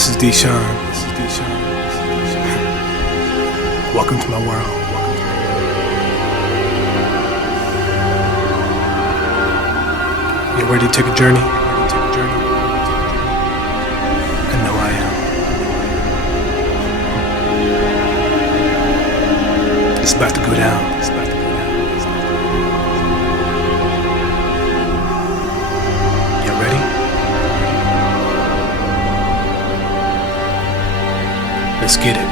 This is Deshaun. Welcome to my world. You ready to take a journey? I know I am. It's about to go down. You ready? Let's get it.